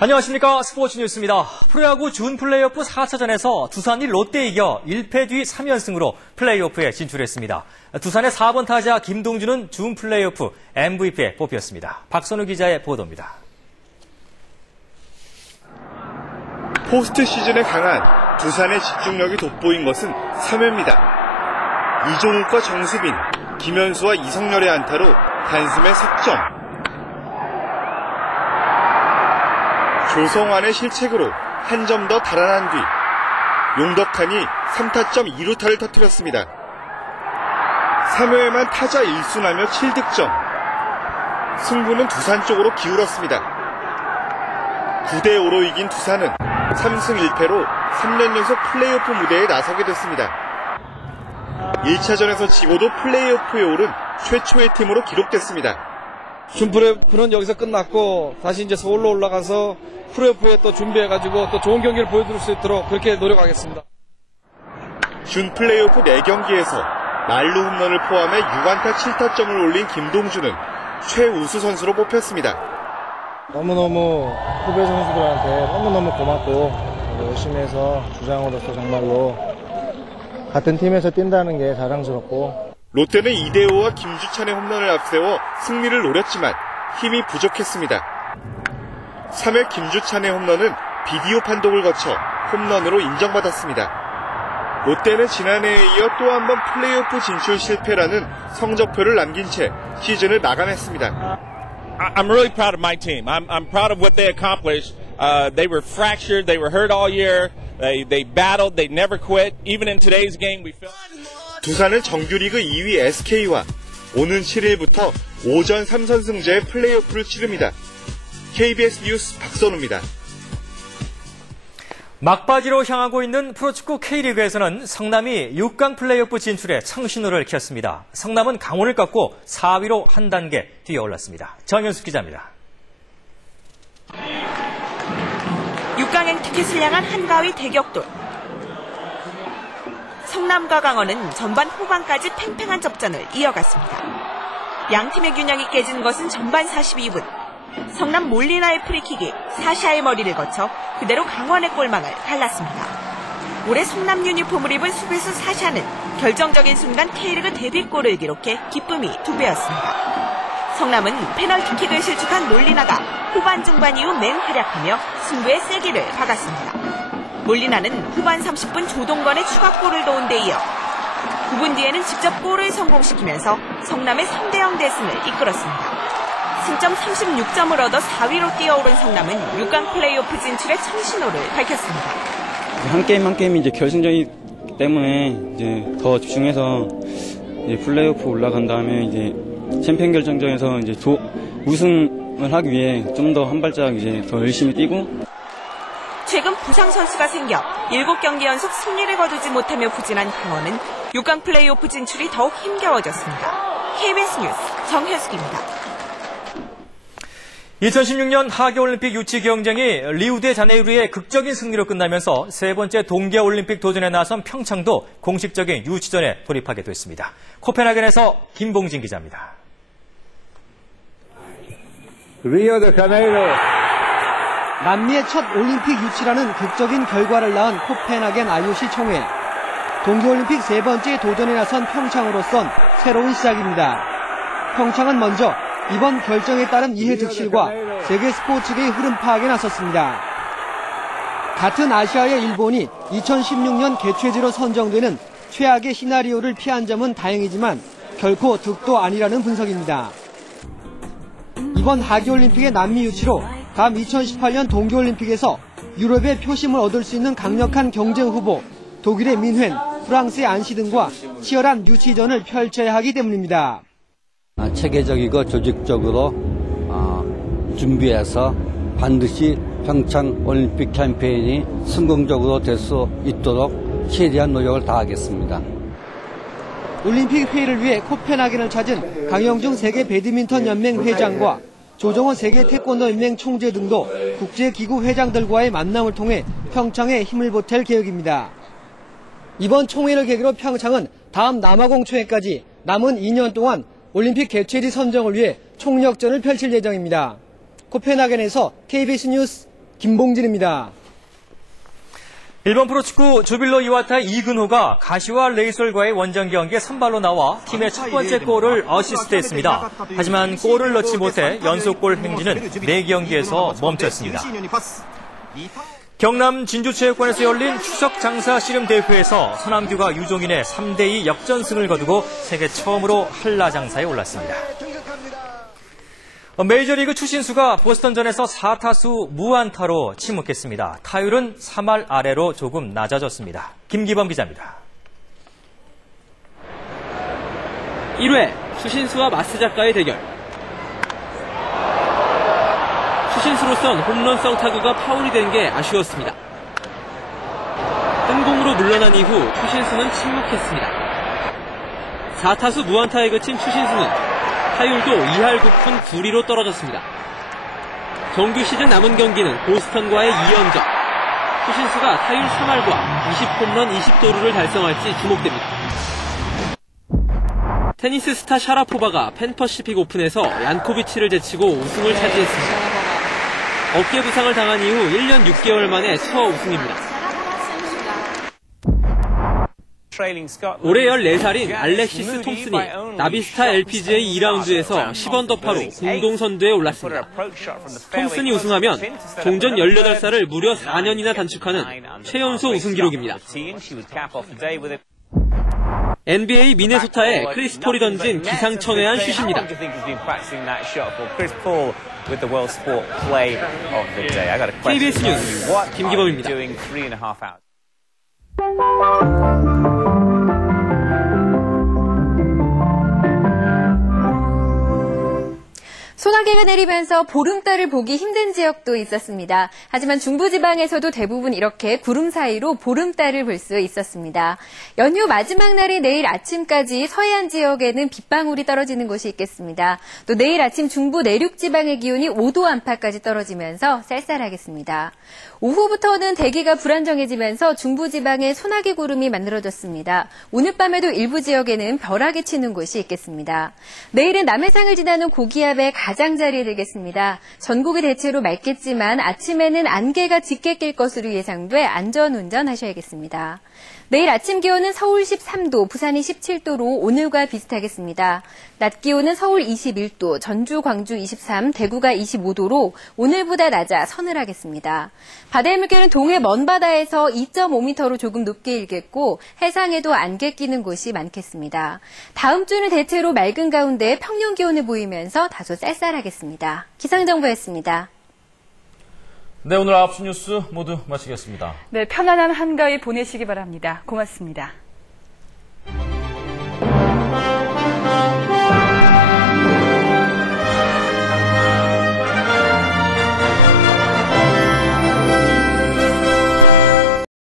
안녕하십니까. 스포츠 뉴스입니다. 프로야구 준 플레이오프 4차전에서 두산이 롯데에 이겨 1패 뒤 3연승으로 플레이오프에 진출했습니다. 두산의 4번 타자 김동준은 준 플레이오프 MVP에 뽑혔습니다. 박선우 기자의 보도입니다. 포스트 시즌에 강한 두산의 집중력이 돋보인 것은 3회입니다. 이종욱과 정수빈, 김현수와 이성열의 안타로 단숨에 석점. 조성환의 실책으로 한 점 더 달아난 뒤 용덕한이 3타점 2루타를 터뜨렸습니다. 3회에만 타자 1순하며 7득점. 승부는 두산 쪽으로 기울었습니다. 9대5로 이긴 두산은 3승 1패로 3년 연속 플레이오프 무대에 나서게 됐습니다. 1차전에서 지고도 플레이오프에 오른 최초의 팀으로 기록됐습니다. 준 플레이오프는 여기서 끝났고 다시 이제 서울로 올라가서 플레이오프에 또 준비해가지고 또 좋은 경기를 보여드릴 수 있도록 그렇게 노력하겠습니다. 준 플레이오프 4경기에서 만루 홈런을 포함해 6안타 7타점을 올린 김동준은 최우수 선수로 뽑혔습니다. 너무너무 후배 선수들한테 너무너무 고맙고 열심히 해서 주장으로서 정말로 같은 팀에서 뛴다는 게 자랑스럽고, 롯데는 이대호와 김주찬의 홈런을 앞세워 승리를 노렸지만 힘이 부족했습니다. 3회 김주찬의 홈런은 비디오 판독을 거쳐 홈런으로 인정받았습니다. 롯데는 지난해에 이어 또 한 번 플레이오프 진출 실패라는 성적표를 남긴 채 시즌을 마감했습니다. I'm really proud of my team. I'm proud of what they accomplished. They were fractured. They were hurt all year. They battled. They never quit. Even in today's game, we felt. 두산은 정규리그 2위 SK와 오는 7일부터 오전 3선승제의 플레이오프를 치릅니다. KBS 뉴스 박선우입니다. 막바지로 향하고 있는 프로축구 K리그에서는 성남이 6강 플레이오프 진출에 청신호를 켰습니다. 성남은 강원을 꺾고 4위로 한 단계 뛰어올랐습니다. 정현숙 기자입니다. 6강행 티켓을 향한 한가위 대격돌. 성남과 강원은 전반 후반까지 팽팽한 접전을 이어갔습니다. 양팀의 균형이 깨진 것은 전반 42분. 성남 몰리나의 프리킥이 사샤의 머리를 거쳐 그대로 강원의 골망을 갈랐습니다. 올해 성남 유니폼을 입은 수비수 사샤는 결정적인 순간 K리그 데뷔골을 기록해 기쁨이 2배였습니다. 성남은 페널티킥을 실축한 몰리나가 후반 중반 이후 맹활약하며 승부의 세기를 박았습니다. 몰리나는 후반 30분 조동건의 추가골을 도운 데 이어 9분 뒤에는 직접 골을 성공시키면서 성남의 3대0 대승을 이끌었습니다. 승점 36점을 얻어 4위로 뛰어오른 성남은 6강 플레이오프 진출의 청신호를 밝혔습니다. 한 게임 한 게임이 이제 결승전이기 때문에 이제 더 집중해서 이제 플레이오프 올라간 다음에 이제 챔피언 결정전에서 이제 우승을 하기 위해 좀 더 한 발짝 이제 더 열심히 뛰고. 최근 부상 선수가 생겨 7경기 연속 승리를 거두지 못하며 부진한 강원은 6강 플레이오프 진출이 더욱 힘겨워졌습니다. KBS 뉴스 정현숙입니다. 2016년 하계올림픽 유치 경쟁이 리우데자네이루의 극적인 승리로 끝나면서 세 번째 동계올림픽 도전에 나선 평창도 공식적인 유치전에 돌입하게 됐습니다. 코펜하겐에서 김봉진 기자입니다. 리우데자네이루. 남미의 첫 올림픽 유치라는 극적인 결과를 낳은 코펜하겐 IOC 총회. 동계올림픽 세 번째 도전에 나선 평창으로선 새로운 시작입니다. 평창은 먼저 이번 결정에 따른 이해 득실과 세계 스포츠계의 흐름 파악에 나섰습니다. 같은 아시아의 일본이 2016년 개최지로 선정되는 최악의 시나리오를 피한 점은 다행이지만 결코 득도 아니라는 분석입니다. 이번 하계올림픽의 남미 유치로 다음 2018년 동계올림픽에서 유럽의 표심을 얻을 수 있는 강력한 경쟁 후보 독일의 민헨, 프랑스의 안시 등과 치열한 유치전을 펼쳐야 하기 때문입니다. 체계적이고 조직적으로 준비해서 반드시 평창 올림픽 캠페인이 성공적으로 될 수 있도록 최대한 노력을 다하겠습니다. 올림픽 회의를 위해 코펜하겐을 찾은 강영중 세계 배드민턴 연맹 회장과 조정호 세계 태권도 연맹 총재 등도 국제기구 회장들과의 만남을 통해 평창에 힘을 보탤 계획입니다. 이번 총회를 계기로 평창은 다음 남아공 총회까지 남은 2년 동안 올림픽 개최지 선정을 위해 총력전을 펼칠 예정입니다. 코펜하겐에서 KBS 뉴스 김봉진입니다. 일본 프로축구 주빌로 이와타 이근호가 가시와 레이솔과의 원정 경기에 선발로 나와 팀의 첫 번째 골을 어시스트했습니다. 하지만 골을 넣지 못해 연속골 행진은 4경기에서 멈췄습니다. 경남 진주체육관에서 열린 추석 장사 씨름 대회에서 서남규가 유종인의 3대2 역전승을 거두고 세계 처음으로 한라장사에 올랐습니다. 메이저리그 추신수가 보스턴전에서 4타수 무안타로 침묵했습니다. 타율은 3할 아래로 조금 낮아졌습니다. 김기범 기자입니다. 1회 추신수와 마스 작가의 대결. 추신수로선 홈런성 타구가 파울이 된 게 아쉬웠습니다. 뜬공으로 물러난 이후 추신수는 침묵했습니다. 4타수 무안타에 그친 추신수는 타율도 2할 9푼 9리로 떨어졌습니다. 정규 시즌 남은 경기는 보스턴과의 2연전. 추신수가 타율 3할과 20홈런 20도루를 달성할지 주목됩니다. 테니스 스타 샤라포바가 팬퍼시픽 오픈에서 얀코비치를 제치고 우승을 차지했습니다. 어깨 부상을 당한 이후 1년 6개월 만에 투어 우승입니다. 올해 14살인 알렉시스 톰슨이 나비스타 LPGA 2라운드에서 10언더파로 공동 선두에 올랐습니다. 톰슨이 우승하면 종전 18살을 무려 4년이나 단축하는 최연소 우승 기록입니다. NBA 미네소타의 크리스 폴이 던진 기상천외한 슛입니다. KBS 뉴스 김기범입니다. 소나기가 내리면서 보름달을 보기 힘든 지역도 있었습니다. 하지만 중부지방에서도 대부분 이렇게 구름 사이로 보름달을 볼 수 있었습니다. 연휴 마지막 날인 내일 아침까지 서해안 지역에는 빗방울이 떨어지는 곳이 있겠습니다. 또 내일 아침 중부 내륙지방의 기온이 5도 안팎까지 떨어지면서 쌀쌀하겠습니다. 오후부터는 대기가 불안정해지면서 중부지방에 소나기 구름이 만들어졌습니다. 오늘 밤에도 일부 지역에는 벼락이 치는 곳이 있겠습니다. 내일은 남해상을 지나는 고기압의 가장자리에 들겠습니다. 전국이 대체로 맑겠지만 아침에는 안개가 짙게 낄 것으로 예상돼 안전운전 하셔야겠습니다. 내일 아침 기온은 서울 13도, 부산이 17도로 오늘과 비슷하겠습니다. 낮 기온은 서울 21도, 전주, 광주 23, 대구가 25도로 오늘보다 낮아 서늘하겠습니다. 바다의 물결은 동해 먼바다에서 2.5m로 조금 높게 일겠고 해상에도 안개 끼는 곳이 많겠습니다. 다음 주는 대체로 맑은 가운데 평년 기온을 보이면서 다소 쌀쌀하겠습니다. 기상정보였습니다. 네, 오늘 9시 뉴스 모두 마치겠습니다. 네, 편안한 한가위 보내시기 바랍니다. 고맙습니다.